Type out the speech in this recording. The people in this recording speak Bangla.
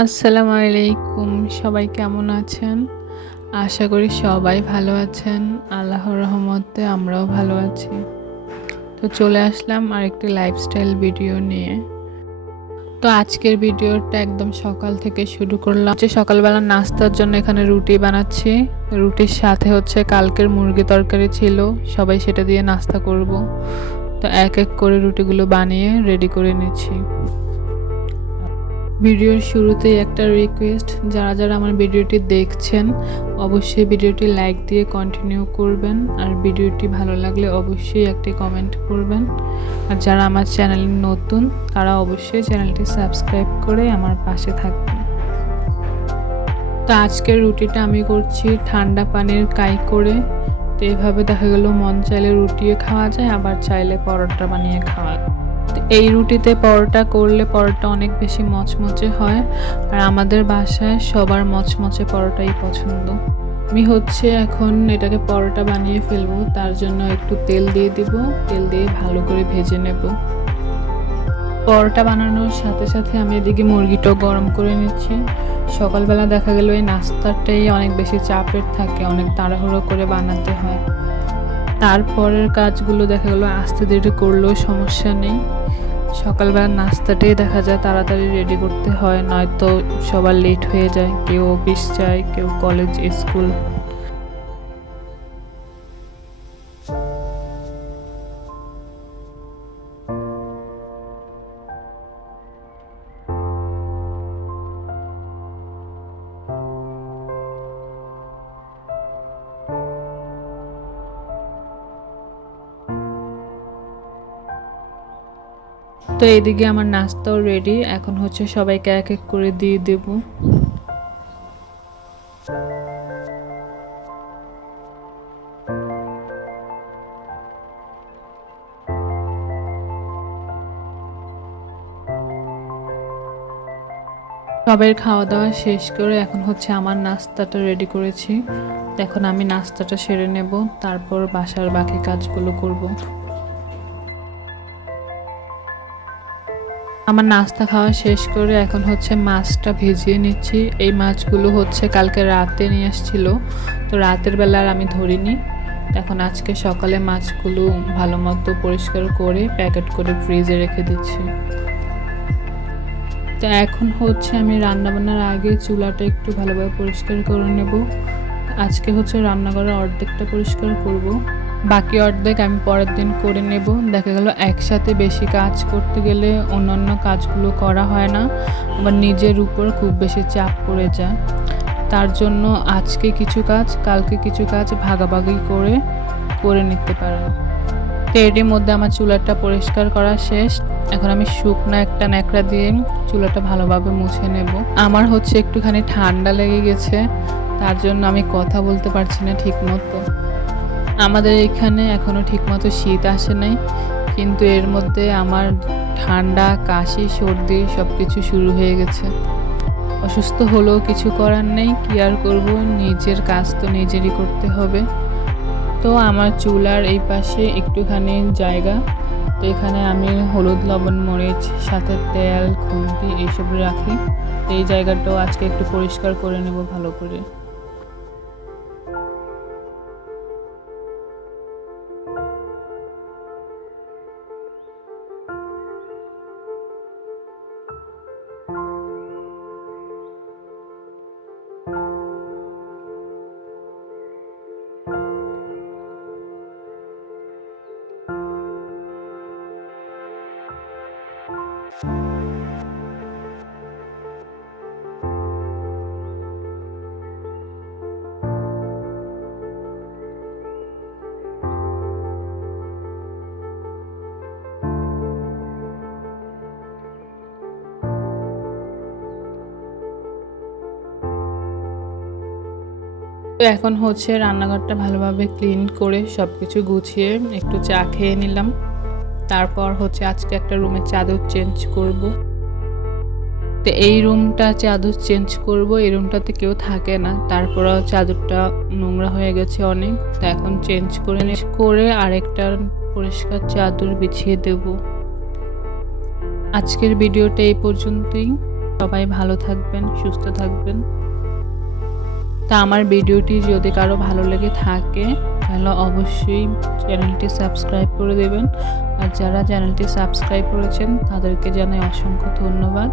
আসসালামু আলাইকুম। সবাই কেমন আছেন? আশা করি সবাই ভালো আছেন। আল্লাহর রহমতে আমরাও ভালো আছি। তো চলে আসলাম আরেকটি লাইফস্টাইল ভিডিও নিয়ে। তো আজকের ভিডিওটা একদম সকাল থেকে শুরু করলাম। সকালবেলা নাস্তার জন্য এখানে রুটি বানাচ্ছি। রুটির সাথে কালকের মুরগি তরকারি ছিল, সবাই সেটা দিয়ে নাস্তা করব। তো এক এক করে রুটিগুলো বানিয়ে রেডি করে নিচ্ছি। ভিডিওর শুরুতেই একটা রিকোয়েস্ট, যারা যারা আমার ভিডিওটি দেখছেন অবশ্যই ভিডিওটি লাইক দিয়ে কন্টিনিউ করবেন, আর ভিডিওটি ভালো লাগলে অবশ্যই একটি কমেন্ট করবেন। আর যারা আমার চ্যানেলে নতুন তারা অবশ্যই চ্যানেলটি সাবস্ক্রাইব করে আমার পাশে থাকবেন। তো আজকের রুটিটা আমি করছি ঠান্ডা পানির কাই করে। তো এভাবে দেখা গেল মন চাইলে রুটিও খাওয়া যায়, আবার চাইলে পরোটা বানিয়ে খাওয়া যায়। এই রুটিতে পরোটা করলে পরোটা অনেক বেশি মচমচে হয়, আর আমাদের বাসায় সবার মচমচে পরোটাই পছন্দ। আমি এখন এটাকে পরোটা বানিয়ে ফেলবো, তার জন্য একটু তেল দিয়ে দিব। তেল দিয়ে ভালো করে ভেজে নেব। পরোটা বানানোর সাথে সাথে আমি এদিকে মুরগিটাও গরম করে নিচ্ছি। সকালবেলা দেখা গেল এই নাস্তাটাই অনেক বেশি চাপের থাকে, অনেক তাড়াহুড়ো করে বানাতে হয়। তারপরের কাজগুলো দেখা গেলো আস্তে ধীরে করলেও সমস্যা নেই। সকালবেলা নাস্তাটাই দেখা যায় তাড়াতাড়ি রেডি করতে হয়, নয়তো সবার লেট হয়ে যায়, কেউ অফিস যায়, কেউ কলেজ স্কুল। তো এইদিকে আমার নাস্তাও রেডি, এখন সবাইকে এক এক করে দিয়ে দেব। সবাই খাওয়া দাওয়া শেষ করে এখন আমার নাস্তাটা রেডি করেছি। এখন আমি নাস্তাটা সেরে নেব, তারপর বাসার বাকি কাজগুলো করব। আমার নাস্তা খাওয়া শেষ করে এখন মাছটা ভেজিয়ে নিচ্ছি। এই মাছগুলো কালকে রাতে নিয়ে আসছিল, তো রাতের বেলা আর আমি ধরিনি। এখন আজকে সকালে মাছগুলো ভালো মতো পরিষ্কার করে প্যাকেট করে ফ্রিজে রেখে দিচ্ছি। তো এখন আমি রান্নাবান্নার আগে চুলাটা একটু ভালোভাবে পরিষ্কার করে নেব। আজকে রান্নাঘরের অর্ধেকটা পরিষ্কার করব, বাকি অর্ধেক আমি পরের দিন করে নেব। দেখা গেল একসাথে বেশি কাজ করতে গেলে অন্যান্য কাজগুলো করা হয় না, আবার নিজের উপর খুব বেশি চাপ পড়ে যায়। তার জন্য আজকে কিছু কাজ কালকে কিছু কাজ ভাগাভাগি করে নিতে পারেন। তো এর মধ্যে আমার চুলাটা পরিষ্কার করা শেষ। এখন আমি শুকনো একটা ন্যাকড়া দিয়ে চুলাটা ভালোভাবে মুছে নেব। আমার একটুখানি ঠান্ডা লেগে গেছে, তার জন্য আমি কথা বলতে পারছি না ঠিক মতো। আমাদের এখানে এখনও ঠিকমতো শীত আসে নাই, কিন্তু এর মধ্যে আমার ঠান্ডা, কাশি, সর্দি সব কিছু শুরু হয়ে গেছে। অসুস্থ হলেও কিছু করার নেই, কি আর করব, নিজের কাজ তো নিজেরই করতে হবে। তো আমার চুলার এই পাশে একটুখানি জায়গা, তো এখানে আমি হলুদ, লবণ, মরিচ, সাথে তেল, খুন্তি এইসব রাখি। এই জায়গাটাও আজকে একটু পরিষ্কার করে নেব ভালো করে। তো এখন রান্নাঘরটা ভালোভাবে ক্লিন করে সব কিছু গুছিয়ে একটু চা খেয়ে নিলাম। তারপর আজকে একটা রুমের চাদর চেঞ্জ করব। তো এই রুমটা চাদর চেঞ্জ করব, এই রুমটাতে কেউ থাকে না, তারপরও চাদরটা নোংরা হয়ে গেছে অনেক। তো এখন চেঞ্জ করে আরেকটা পরিষ্কার চাদর বিছিয়ে দেব। আজকের ভিডিওটা এই পর্যন্তই। সবাই ভালো থাকবেন, সুস্থ থাকবেন। তা আমার ভিডিওটি যদি কারো ভালো লেগে থাকে তাহলে অবশ্যই চ্যানেলটি সাবস্ক্রাইব করে দেবেন। আর যারা চ্যানেলটি সাবস্ক্রাইব করেছেন তাদেরকে জানাই অসংখ্য ধন্যবাদ।